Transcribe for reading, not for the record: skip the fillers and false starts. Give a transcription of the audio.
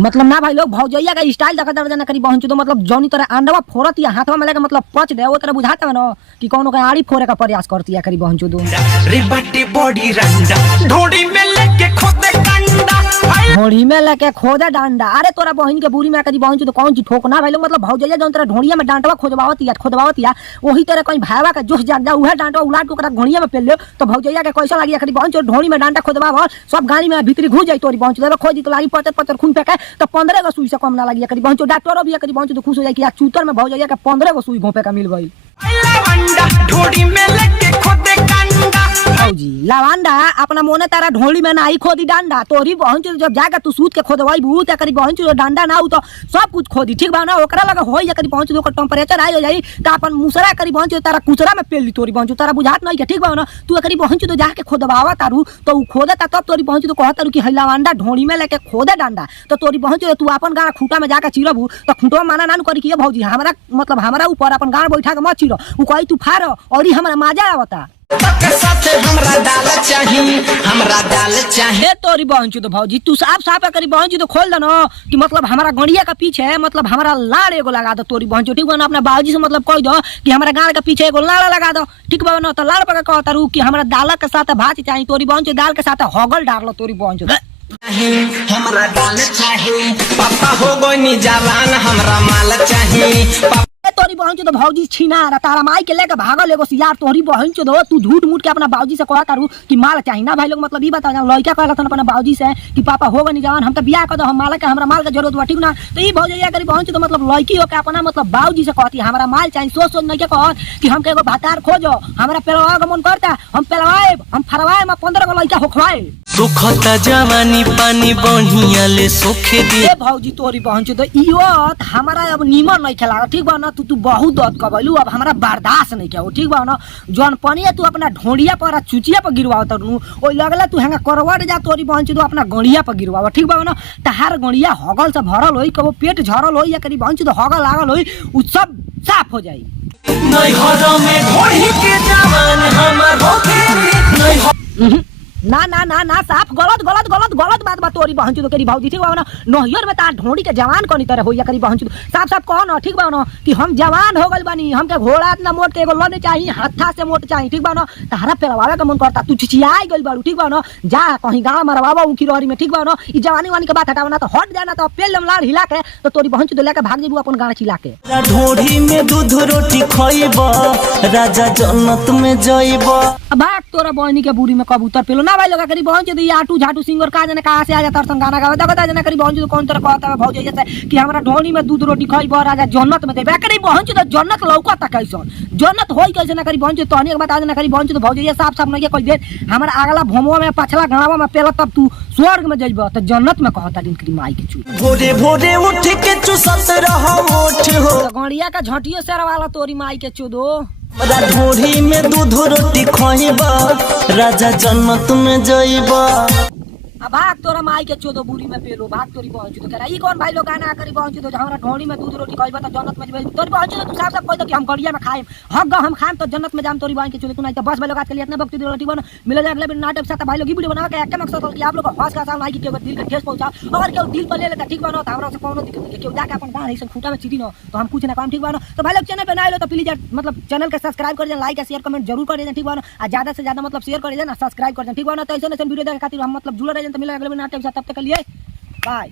मतलब ना भाई लोग भौजैया का स्टाइल देखा ना करी पहुंचो तो मतलब जौनी तरह अंडवा फोड़ती है हाथवा में लेके मतलब पच दे वो तरह बुझाता है ना कि कौन का आड़ी फोड़े का प्रयास करती है करी पहुंचो तो ढोड़ी में लेके खोदे डांडा। अरे तोरा बहन के बुरी में करी पहुंचो तो कौन चीज ठोकना भाई लोग मतलब भौजैया जौन तरह ढोड़िया में डांटवा खोदवावती है वही तरह कहीं भावा का जोश जाग जा उहे डांटवा उलाट के घोड़िया में पेल तो भौजैया के कैसा लगी करी पहुंचो ढोड़ी में डांडा खोदवा सब गाड़ी में भीतरी घुस जाई तोरी पहुंचो खोजी तो लागी पचर खून फेंके तो 15 गो सुई से कम ना लगी करी पहुंचो डॉक्टर भी करी पहुंचो तो खुश हो जाए कि चूतर में भौजैया के 15 गो सुई घोंपे का मिल गई। लवांडा अपना मोने तारा ढोली में नाई खोदी डांडा तोरी पहुंच जब जाकर तू सूत के खोदवाई भूत करी पहुंच डांडा ना हो तो सब कुछ खोदी ठीक बा ना ओकरा लगा होई करी पहुंच ओकर टेंपरेचर आई हो जाई त अपन मुसरा करी पहुंच तारा कुचरा में पेली तोरी पहुंच तारा बुझात नहीं के ठीक बा ना तू करी पहुंच तो जाके खोदवावा तारू तो उ खोदता तब तोरी पहुंच तो कहत कि लवांडा ढोली में लेके खोदे डांडा तो तोरी पहुंच तू अपन गाना खूंटा में जाके चिरबू तो खूंटवा माना ना करी कि भौजी हमरा मतलब हमरा ऊपर अपन गाना बैठा के मत चिरो उ कही तू फार और हमरा मजा आवता हमरा दाल चाहिए तोरी बहनचू तो भौजी तू साफ करी बहनचू तो खोल देना कि मतलब हमारा गड़िया का पीछे मतलब हमारा लाड़ एगो लगा दो तोरी बहनचू ठीक बा ना अपना बाबूजी से मतलब कह दो कि हमारा गाड़ के पीछे एगो लाड़ लगा दो ठीक बा ना तो लाड़ पका कहता रू कि हमारा दाल के साथ भात चाहिए तोरी बहनचू दाल के साथ हगल डाल लो तोरी बहनचू हमरा दाल चाहिए पापा हो गई जवान हमरा माल चाहिए तोरी बहन तो भौजी छीना तारा माई के लेके भागल एगो यार तोरी बहन चो दो तू झूठ मूठ के अपना बाबूजी से कहता रू कि माल चाहिए ना भाई लोग मतलब ये बता लड़का कहला था अपना बाबूजी से कि पापा होगा नहीं जवान हम तो बियाह कर दो हम माल के हमरा माल के जरूरत बा ठीक ना तो ये भौजैया करी बहन तो मतलब लड़की हो के अपना मतलब बाबूजी से कहती हमरा माल चाहिए सोच नहीं के कहत कि हमके एगो भातार खोजो हमरा पेलवा का मन करता हम पेलवाए हम फरवाए में 15 गो लड़का होखवाए सुखता जवानी पानी बढ़िया ले सोखे दे भौजी तोरी बहन तो इयो हमारा अब नीमन नहीं खेला ठीक बा ना तू बहुत दर्द कबलू अब हमारा बर्दाश्त नहीं किया ठीक बा ना जौन पनिया तू अपना ढोड़िया पर चुचिया पर गिरवाओ तू ओ लगला तू हेंगा करवट जा तोरी बहन तो अपना गड़िया पर गिरवाओ ठीक बा ना तहार गड़िया हगल से भरल होई कबो पेट झरल होई या करी बहन तो हगल लागल होई उ सब साफ हो जाई नैहर में ढोड़ी के जवान हमर होके ना ना ना ना साफ गलत गलत गलत गलत बात बा तोरी बहन तो करी भौजी ठीक बा ना नहियर में तार ढोड़ी के जवान कोनी तरह होइया करी बहन साफ साफ कहो ना ठीक बा ना कि हम जवान हो गइल बानी हमके घोड़ा इतना मोट के एगो लने चाहिए हत्था से मोट चाहिए ठीक बा ना तारा पेलवावे का मन करता तू छिछियाई गइल बारू ठीक बा ना जा कहीं गांव मरवावा उखी रहरी में ठीक बा ना ई जवानी वानी के बात हटावा ना तो हट जाना तो पेल लाड़ हिला के तो तोरी बहन तो लेके भाग जेबू अपन गाना चिला के ढोड़ी में दूध रोटी खइबा राजा जन्नत में जइबा भाग तोरा बहनी के बुरी में कबूतर पेलो ना भाई लोग करी पहुंच दी आटू झाटू सिंगर का जने कहां से आ जाता और गाना गावे देखता जने करी पहुंच तो कौन तरह कहता है भौजी जैसे कि हमरा ढोली में दूध रोटी खइबो राजा जन्नत में देबे करी पहुंच तो जन्नत लौका तक कैसन जन्नत होई कैसे ना करी पहुंच तो अनेक बता जने करी पहुंच तो भौजी साफ साफ नहीं कोई दे हमरा अगला भोमवा में पछला गांवा में पेला तब तू स्वर्ग में जइबो तो जन्नत में कहता दिन करी माई के चू भोरे भोरे उठ के चुसत रहो ओठ हो गड़िया का झटियो सेर वाला तोरी माई के चूदो ढोड़ी में दूध रोटी खइबा राजा जन्नत में जइबा भाग तोरा माई के चोदो बुरी में पेलो भाग तोरी पहुंच तो करा ई कौन भाई लोग गाना करी पहुंच तो हमरा ढोली में दूध रोटी खइबा तो जन्नत में जइबा तोरी पहुंच तो तू साफ साफ कह दो कि हम गड़िया में खाएम हग हम खाएम तो जन्नत में जाम तोरी बहन के चोले तू नहीं तो बस भाई लोग आज के लिए इतने भक्ति रोटी बन मिले जाए अगले नाटक साथ भाई लोग वीडियो बना के एक मकसद कि आप लोग को हंस का साल नहीं कि दिल के ठेस पहुंचा अगर केहू दिल पर ले लेता ठीक बनो तो हमरा से कोनो दिक्कत नहीं केहू जाके अपन गाना ऐसे खूंटा में चीटी न तो हम कुछ ना काम ठीक बनो तो भाई लोग चैनल पे नए लो तो प्लीज मतलब चैनल के सब्सक्राइब कर दे लाइक शेयर कमेंट जरूर कर दे ठीक बनो आ ज्यादा से ज्यादा मतलब शेयर कर दे ना सब्सक्राइब कर दे ठीक बनो तो ऐसे वीडियो देखे खातिर हम मतलब जुड़े रहे तो मिले अगले नाटक तब तक के लिए बाय।